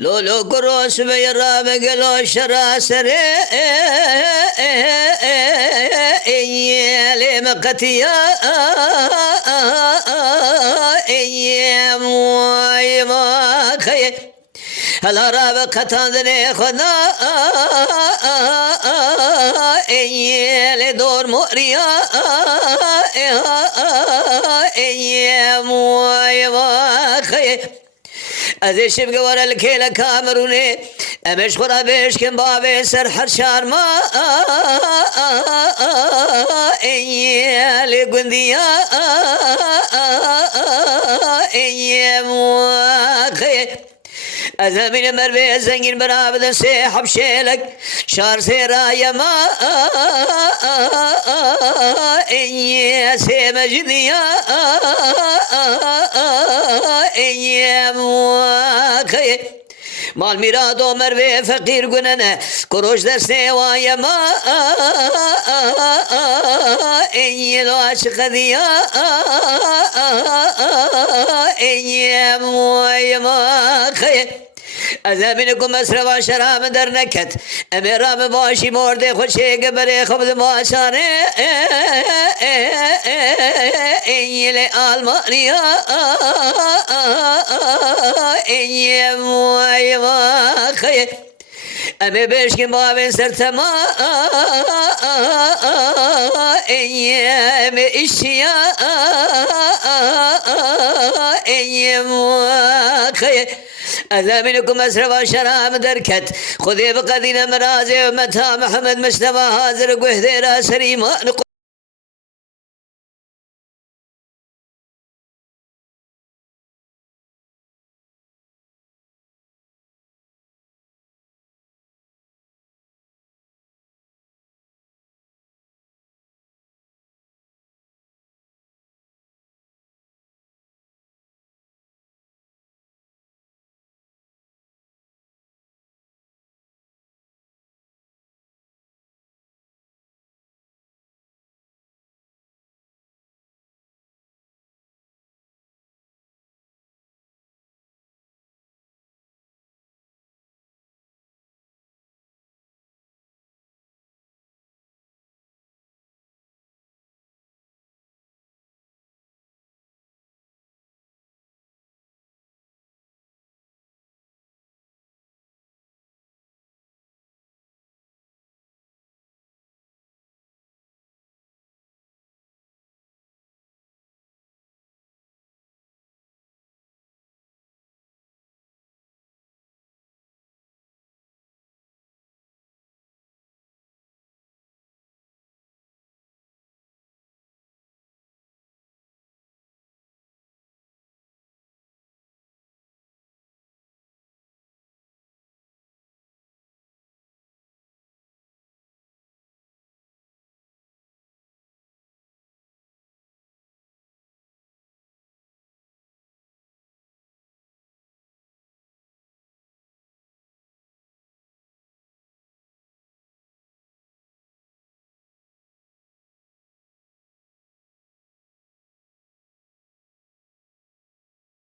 لولو قروس بيرا بقلو شراسري لي مقتيا موي ما خي هلا راب قطاندني خدا لي دور موريا موي ما خي ازي شبق ورا الكيلة كامروني امش خورا بيش كم بابي سر حرشار ما لي قنديا مواخي أزمين مربي زنجين برابد سيحب شيلك شار سيرايا ما سيمجديا مواخي مال میرادو مروی فقیر گننه کروش دسته وایا ما این لو عشق دیا این موی ما خی از امینکم اسروا شرام در نکت امیرام باشی مرده خوشی گبره خبز ماشانه این لی آلمانیا این موی ما خی امی بشکن بابین سرتما امی اشیا موی خی أذامنكم أسروا شرام دركت خذي بقدين مرازي ومتى محمد مستوى هازر قهدير سريما